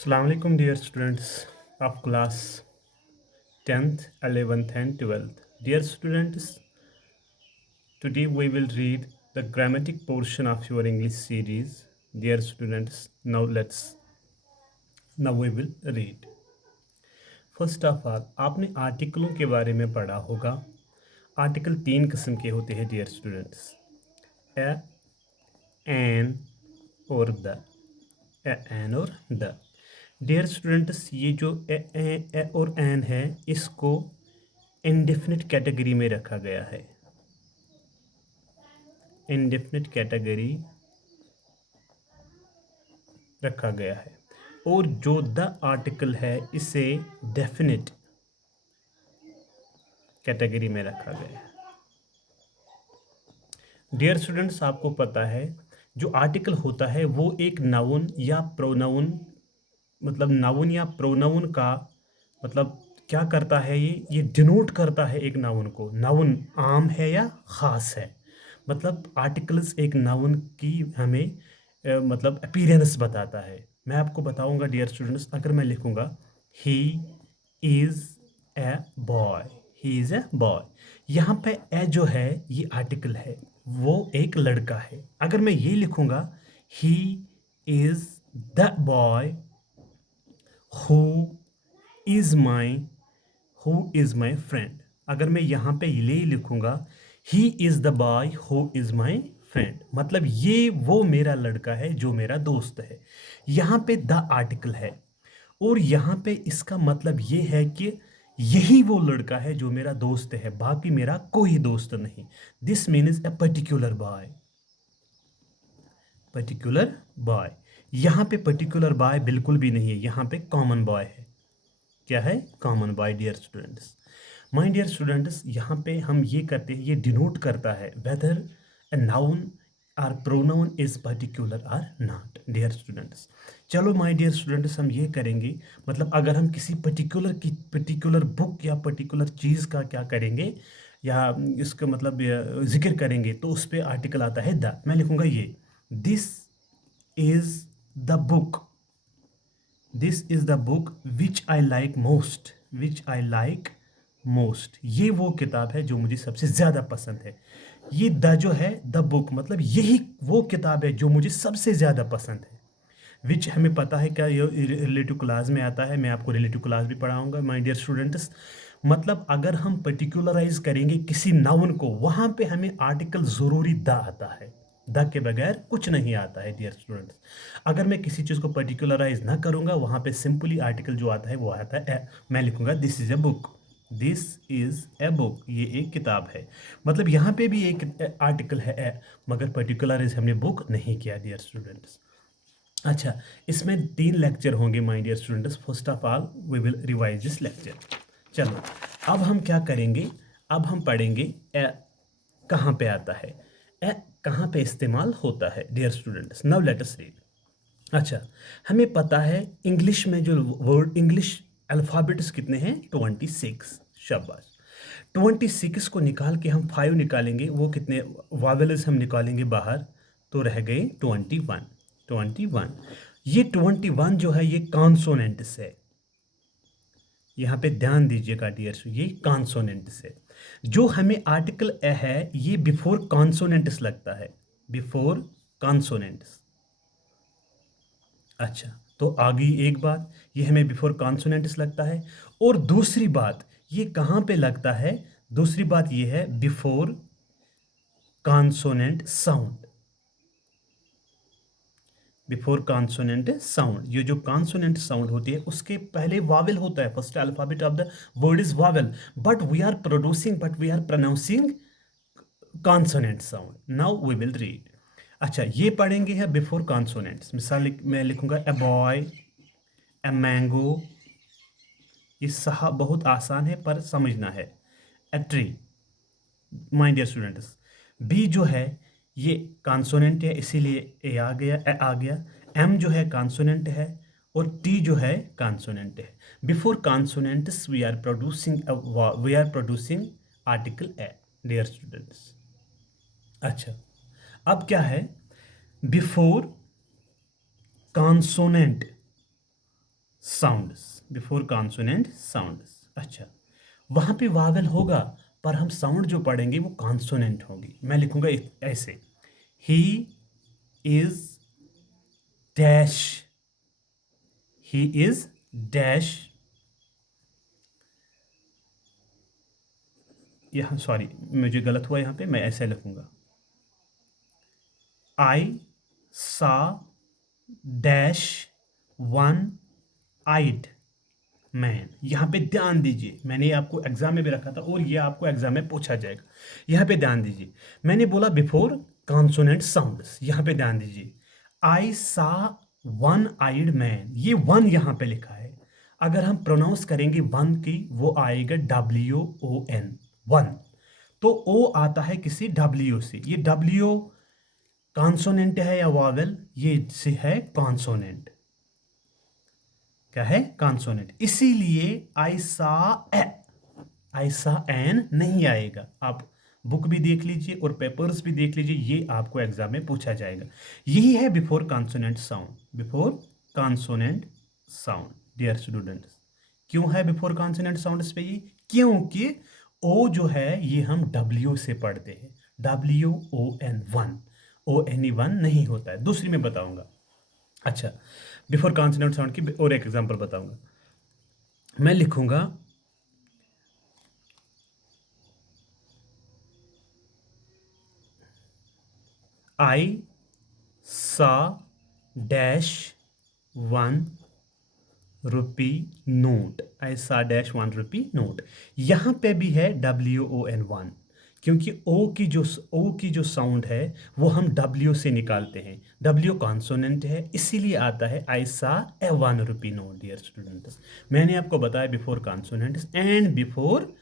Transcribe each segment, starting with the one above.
Assalamu alaikum dear students of class 10th, 11th and 12th. Dear students, today we will read the grammatic portion of your English series. Dear students, now we will read. First of all, आपने आर्टिकलों के बारे में पढ़ा होगा. Article 3 किस्म के होते हैं डियर स्टूडेंट्स. ए, एन और द. ए, एन और द. डियर स्टूडेंट्स, ये जो ए और एन है इसको इनडेफिनिट कैटेगरी में रखा गया है. इनडेफिनिट कैटेगरी रखा गया है और जो द आर्टिकल है इसे डेफिनिट कैटेगरी में रखा गया है. डियर स्टूडेंट्स, आपको पता है जो आर्टिकल होता है वो एक नाउन या प्रोनाउन नाउन या प्रोनाउन का क्या करता है. ये डिनोट करता है एक नाउन को. नाउन आम है या ख़ास है. आर्टिकल्स एक नाउन की हमें अपीयरेंस बताता है. मैं आपको बताऊंगा डियर स्टूडेंट्स, अगर मैं लिखूंगा he is a boy, he is a boy, यहाँ पे ए जो है ये आर्टिकल है, वो एक लड़का है. अगर मैं ये लिखूंगा he is the boy who is my friend. अगर मैं यहाँ पे ये लिखूंगा he is the boy who is my friend, ये वो मेरा लड़का है जो मेरा दोस्त है. यहाँ पे द आर्टिकल है और यहाँ पे इसका मतलब ये है कि यही वो लड़का है जो मेरा दोस्त है, बाकी मेरा कोई दोस्त नहीं. This means a particular boy. Particular boy, यहाँ पे पर्टिकुलर बॉय बिल्कुल भी नहीं है, यहाँ पे कॉमन बॉय है. क्या है? Common boy. Dear students, my dear students, यहाँ पे हम ये करते हैं, ये डिनोट करता है whether a noun or pronoun is particular or not. Dear students, चलो माय डियर स्टूडेंट्स, हम ये करेंगे, अगर हम किसी पर्टिकुलर बुक या पर्टिकुलर चीज़ का क्या करेंगे या इसका जिक्र करेंगे तो उस पर आर्टिकल आता है द. मैं लिखूंगा ये this is the book. This is the book which I like most. Which I like most, ये वो किताब है जो मुझे सबसे ज़्यादा पसंद है. ये द जो है द बुक यही वो किताब है जो मुझे सबसे ज़्यादा पसंद है. विच हमें पता है क्या ये रिलेटिव क्लास में आता है. मैं आपको रिलेटिव क्लास भी पढ़ाऊंगा माय डियर स्टूडेंट्स. अगर हम पर्टिकुलराइज करेंगे किसी नाउन को, वहाँ पे हमें आर्टिकल ज़रूरी द आता है. द के बगैर कुछ नहीं आता है डियर स्टूडेंट्स. अगर मैं किसी चीज़ को पर्टिकुलराइज ना करूँगा, वहाँ पे सिंपली आर्टिकल जो आता है वो आता है ए. मैं लिखूँगा this is a book. This is a book, ये एक किताब है. यहाँ पे भी एक आर्टिकल है ए, मगर पर्टिकुलराइज हमने बुक नहीं किया डियर स्टूडेंट्स. अच्छा, इसमें 3 लेक्चर होंगे my dear students. First of all we will revise this lecture. चलो, अब हम क्या करेंगे, अब हम पढ़ेंगे ए कहाँ पे आता है, ए कहाँ पे इस्तेमाल होता है. Dear students, now let us read. अच्छा, हमें पता है इंग्लिश में जो वर्ड, इंग्लिश अल्फ़ाबेट्स कितने हैं? 26. शाबाश. 26 को निकाल के हम 5 निकालेंगे, वो कितने वावेल्स हम निकालेंगे बाहर, तो रह गए 21. 21, ये 21 जो है ये कॉन्सोनेंट्स है. यहाँ पे ध्यान दीजिएगा डियर, ये कॉन्सोनेंट्स है. जो हमें आर्टिकल ए है ये बिफोर कॉन्सोनेंट्स लगता है. Before consonants. अच्छा, तो आगे एक बात, ये हमें बिफोर कॉन्सोनेंट्स लगता है. और दूसरी बात, ये कहाँ पे लगता है? दूसरी बात ये है before consonant sound. Before consonant sound, ये जो कॉन्सोनेंट साउंड होती है उसके पहले वावेल होता है. First alphabet of the word is vowel, but we are pronouncing consonant sound. Now we will read. अच्छा, ये पढ़ेंगे है बिफोर कॉन्सोनेंट्स. मिसाल मैं लिखूंगा ए बॉय, ए मैंगो. ये सहा बहुत आसान है पर समझना है. A tree. My dear students, B जो है ये कॉन्सोनेंट है, इसीलिए ए आ गया, ए आ गया. एम जो है कॉन्सोनेंट है और टी जो है कॉन्सोनेंट है. Before consonants we are producing article a. Dear students, अच्छा, अब क्या है? Before consonant sounds, before consonant sounds. अच्छा, वहाँ पे वावेल होगा पर हम साउंड जो पढ़ेंगे वो कॉन्सोनेंट होगी। मैं लिखूंगा ऐसे, ही is dash, he is dash, यहाँ सॉरी मुझे गलत हुआ, यहाँ पे मैं ऐसे लिखूंगा, आई सा डैश वन आइड मैन। यहाँ पे ध्यान दीजिए, मैंने आपको एग्जाम में भी रखा था और ये आपको एग्जाम में पूछा जाएगा। यहाँ पे ध्यान दीजिए, मैंने बोला बिफोर कॉन्सोनेंट साउंड्स, यहाँ पे ध्यान दीजिए, आई सा वन आइड मैन, ये वन यहाँ पे लिखा है। अगर हम प्रोनाउंस करेंगे वन की, वो आएगा WON, वन। तो ओ आता है किसी W से, ये W कॉन्सोनेंट है या वावेल, ये से है कॉन्सोनेंट। क्या है? कॉन्सोनेंट। इसीलिए ऐसा एन नहीं आएगा। आप बुक भी देख लीजिए और पेपर्स भी देख लीजिए, ये आपको एग्जाम में पूछा जाएगा। यही है before consonant sound, before consonant sound dear students. क्यों है बिफोर कॉन्सोनेंट साउंड पे ये? क्योंकि ओ जो है ये हम W से पढ़ते हैं, WON, वन, ONE नहीं होता है। दूसरी मैं बताऊंगा। अच्छा, बिफोर कॉन्सोनेंट साउंड की और एक एग्जांपल बताऊंगा। मैं लिखूंगा आई सा डैश वन रुपी नोट, आई सा डैश वन रुपी नोट। यहाँ पे भी है WON, वन, क्योंकि ओ की जो साउंड है वो हम W से निकालते हैं। W कॉन्सोनेंट है, इसीलिए आता है आई सा a one rupee note dear students. मैंने आपको बताया before consonants and before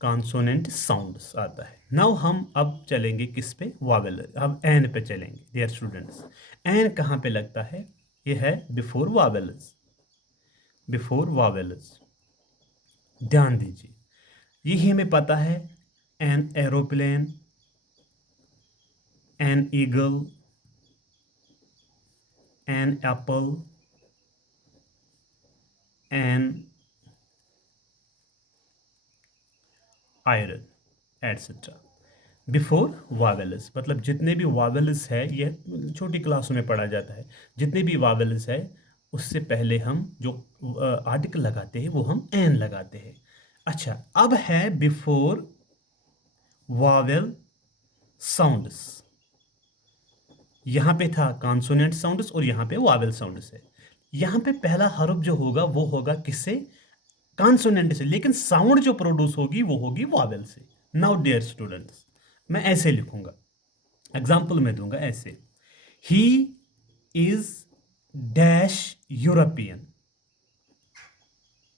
consonant sounds आता है। नाउ हम अब चलेंगे किस पे? वावेल। अब एन पे चलेंगे डियर स्टूडेंट्स। एन कहाँ पे लगता है? ये है बिफोर वावेल्स, बिफोर वावेल्स। ध्यान दीजिए, यही हमें पता है, an aeroplane, an eagle, an apple, an iron etcetera. Before vowels मतलब जितने भी वावेल्स है, ये छोटी क्लासों में पढ़ा जाता है, जितने भी वावेल्स है उससे पहले हम जो आर्टिकल लगाते हैं वो हम एन लगाते हैं। अच्छा, अब है बिफोर वावेल साउंड्स। यहाँ पे था कॉन्सोनेंट साउंड्स और यहाँ पे वावेल साउंड्स है। यहाँ पे पहला हर्फ जो होगा वो होगा किससे? कॉन्सोनेंट से, लेकिन साउंड जो प्रोड्यूस होगी वो होगी वावेल से। नाउ डियर स्टूडेंट्स, मैं ऐसे लिखूंगा, एग्जाम्पल में दूंगा ऐसे, ही is dash European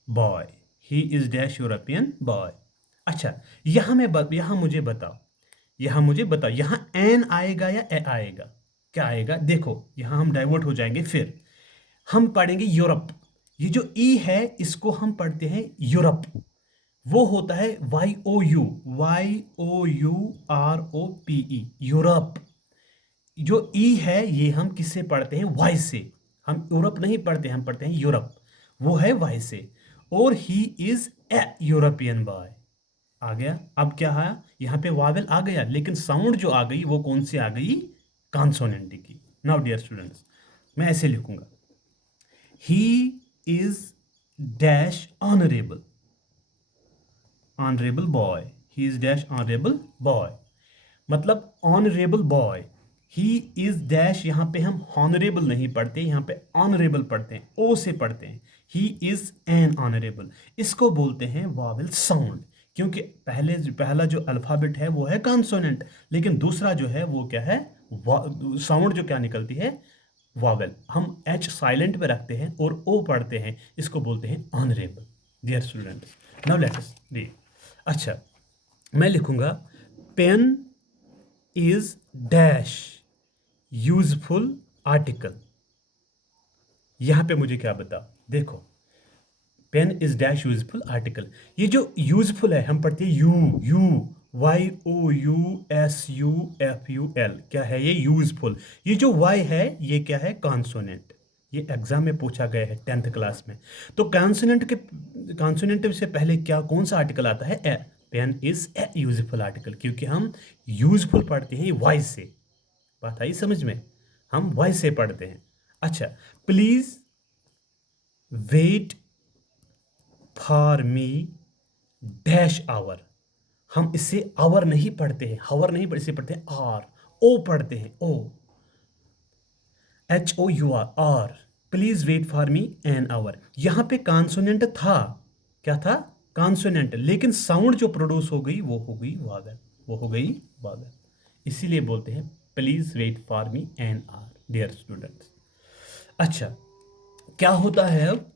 boy, he is dash European boy. अच्छा, यहां मुझे बताओ, यहां एन आएगा या ए आएगा? क्या आएगा? देखो, यहां हम डाइवर्ट हो जाएंगे, फिर हम पढ़ेंगे यूरोप। ये जो ई है इसको हम पढ़ते हैं यूरोप, वो होता है YOUROPE, यूरोप। जो ई है ये हम किससे पढ़ते हैं? वाई से। हम यूरोप नहीं पढ़ते, हम पढ़ते हैं यूरोप, वो है वाई से। और he is a European boy आ गया। अब क्या है? यहाँ पे वावेल आ गया, लेकिन साउंड जो आ गई वो कौन सी आ गई? कॉन्सोनेंट की। नाउ डियर स्टूडेंट्स, मैं ऐसे लिखूंगा, he is dash honourable, honourable boy, he is dash honourable boy. मतलब honourable boy, he is dash, यहाँ पे हम ऑनरेबल नहीं पढ़ते, यहाँ पे ऑनरेबल पढ़ते हैं, ओ से पढ़ते हैं। ही इज एन ऑनरेबल, इसको बोलते हैं वावेल साउंड, क्योंकि पहला जो अल्फाबेट है वो है कॉन्सोनेंट, लेकिन दूसरा जो है वो क्या है? साउंड जो क्या निकलती है? वावेल। हम एच साइलेंट पे रखते हैं और ओ पढ़ते हैं, इसको बोलते हैं honourable dear students. Now let us read. अच्छा, मैं लिखूंगा pen is dash useful article. यहां पे मुझे क्या बताओ? देखो, pen is dash useful article. ये जो यूजफुल है हम पढ़ते हैं YOUSUFUL। क्या है ये? यूजफुल। ये जो वाई है ये क्या है? कॉन्सोनेंट। ये एग्जाम में पूछा गया है 10th क्लास में। तो कॉन्सोनेंट से पहले कौन सा आर्टिकल आता है? A. Pen is a useful article, क्योंकि हम यूजफुल पढ़ते हैं वॉइस से। बात आई समझ में? हम वॉइस से पढ़ते हैं। अच्छा, please wait for me dash hour. हम इससे आवर नहीं पढ़ते हैं, हावर नहीं पढ़ते, इसे पढ़ते हैं आर, ओ पढ़ते हैं, O, HOUR, R. Please wait for me an hour. यहां पे कॉन्सोनेंट था, क्या था? कॉन्सोनेंट, लेकिन साउंड जो प्रोड्यूस हो गई वो हो गई वावल, वो हो गई वावल। इसीलिए बोलते हैं please wait for me an hour, dear students. अच्छा, क्या होता है अब?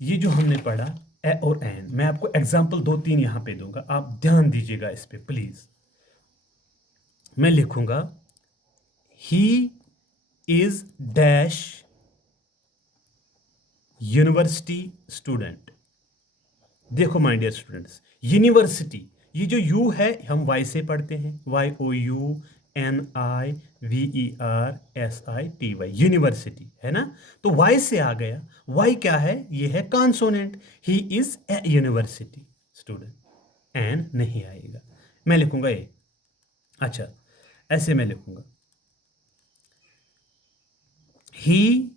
ये जो हमने पढ़ा ए और एन, मैं आपको एग्जाम्पल 2-3 यहां पे दूंगा, आप ध्यान दीजिएगा इस पे प्लीज। मैं लिखूंगा he is dash university student. देखो माय डियर स्टूडेंट्स, यूनिवर्सिटी, ये जो यू है हम वाई से पढ़ते हैं, YOUNIVERSITY, यूनिवर्सिटी है ना। तो वाई से आ गया, वाई क्या है? ये है consonant. He is a university student, an नहीं आएगा, मैं लिखूंगा ए। अच्छा, ऐसे मैं लिखूंगा he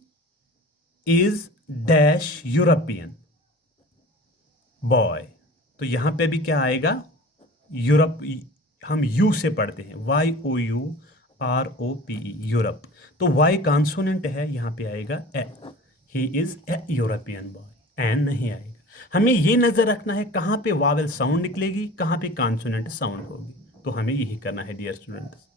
is dash European boy. तो यहां पे भी क्या आएगा? यूरोप, हम यू से पढ़ते हैं, YOUROPE, यूरोप। तो वाई कॉन्सोनेंट है, यहां पे आएगा A. He is a European boy, an नहीं आएगा। हमें ये नजर रखना है कहां पे वावेल साउंड निकलेगी, कहां पे कॉन्सोनेंट साउंड होगी, तो हमें यही करना है डियर स्टूडेंट्स।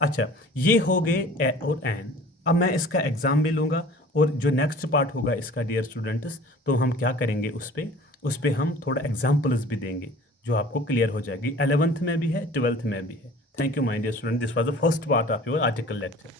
अच्छा, ये हो गए ए और एन। अब मैं इसका एग्जाम भी लूंगा, और जो नेक्स्ट पार्ट होगा इसका डियर स्टूडेंट्स, तो हम क्या करेंगे उस पे हम थोड़ा एग्जाम्पल्स भी देंगे, जो आपको क्लियर हो जाएगी। 11th में भी है, 12th में भी है। Thank you my dear student, this was the first part of your article lecture.